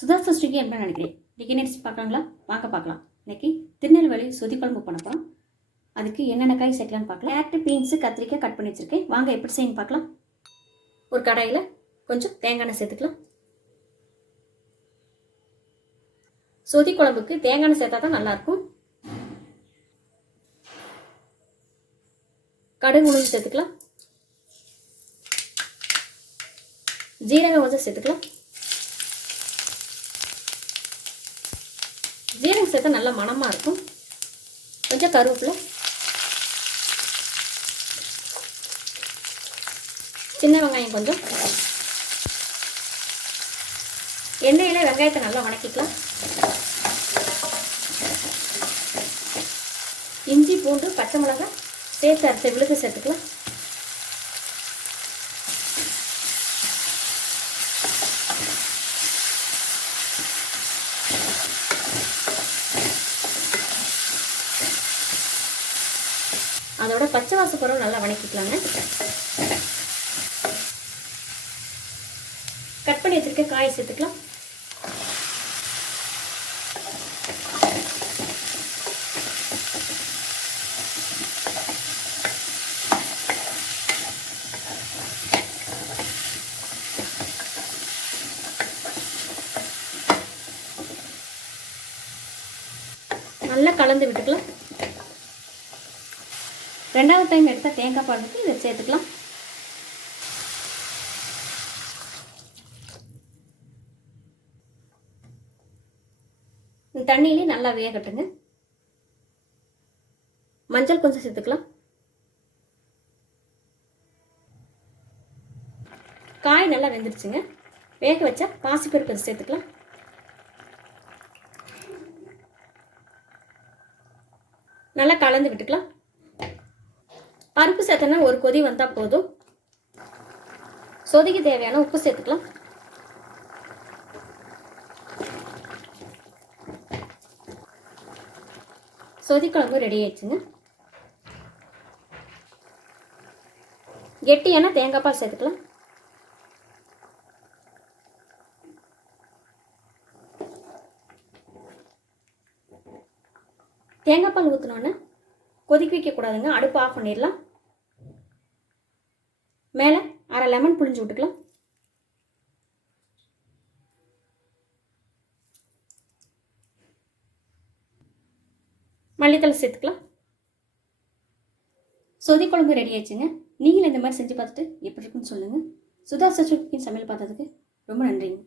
சுதா சிஸ்டருக்கு என்ன நினைக்கிறேன் இன்றைக்கி என்ன பார்க்கலாங்களா? வாங்க பார்க்கலாம். இன்றைக்கி திருநெல்வேலி சொதி குழம்பு பண்ண போகிறோம். அதுக்கு என்னென்ன காய் சேர்க்கலான்னு பார்க்கலாம். கேரட்டு, பீன்ஸு, கத்திரிக்காய் கட் பண்ணி வச்சுருக்கேன். வாங்க எப்படி செய்யணும் பார்க்கலாம். ஒரு கடாயில் கொஞ்சம் தேங்காய் எண்ணெய் சேர்த்துக்கலாம். சொதி குழம்புக்கு தேங்காய் எண்ணெய் சேர்த்தா தான் நல்லாயிருக்கும். கடுகு உளுந்து சேர்த்துக்கலாம். ஜீரகம் கொஞ்சம் சேர்த்துக்கலாம். ஜீரகம் சேர்த்தா நல்லா மணமாக இருக்கும். கொஞ்சம் கருவேப்பிலை, சின்ன வெங்காயம் கொஞ்சம். எண்ணெயில் வெங்காயத்தை நல்லா வணக்கிக்கலாம். இஞ்சி, பூண்டு, பச்சை மிளகாய் சேர்த்து அரைச்ச விழுது சேர்த்துக்கலாம். அதோட பச்சை வாசம் போகிற நல்லா வணக்கிக்கலாங்க. கட் பண்ணி வச்சிருக்க காய் சேர்த்துக்கலாம். நல்லா கலந்து விட்டுக்கலாம். ரெண்டாவது டைம் எடுத்த தேங்காய் பாலுக்கு இதை சேர்த்துக்கலாம். தண்ணியிலே நல்லா வேகட்டுங்க. மஞ்சள் கொஞ்சம் சேர்த்துக்கலாம். காய் நல்லா வெந்துருச்சுங்க. வேக வச்சா பாசிப்பருப்பு கொஞ்சம் சேர்த்துக்கலாம். நல்லா கலந்து விட்டுக்கலாம். பருப்பு சேர்த்தனா ஒரு கொதி வந்தால் போதும். சொதிக்கு தேவையான உப்பு சேர்த்துக்கலாம். சொதி குழம்பு ரெடி ஆயிடுச்சுங்க. கெட்டியான தேங்காய் பால் சேர்த்துக்கலாம். தேங்காய் பால் ஊற்றினோன்னு கொதிக்க வைக்கக்கூடாதுங்க. அடுப்பு ஆஃப் பண்ணிடலாம். மேலே அரை லெமன் புழிஞ்சு விட்டுக்கலாம். மல்லித்தலை சேர்த்துக்கலாம். சொதி குழம்பு ரெடி ஆயிடுச்சுங்க. நீங்களும் இந்த மாதிரி செஞ்சு பார்த்துட்டு எப்படி இருக்குன்னு சொல்லுங்கள். சுதா சிஸ்டர் சமையல் பார்த்ததுக்கு ரொம்ப நன்றிங்க.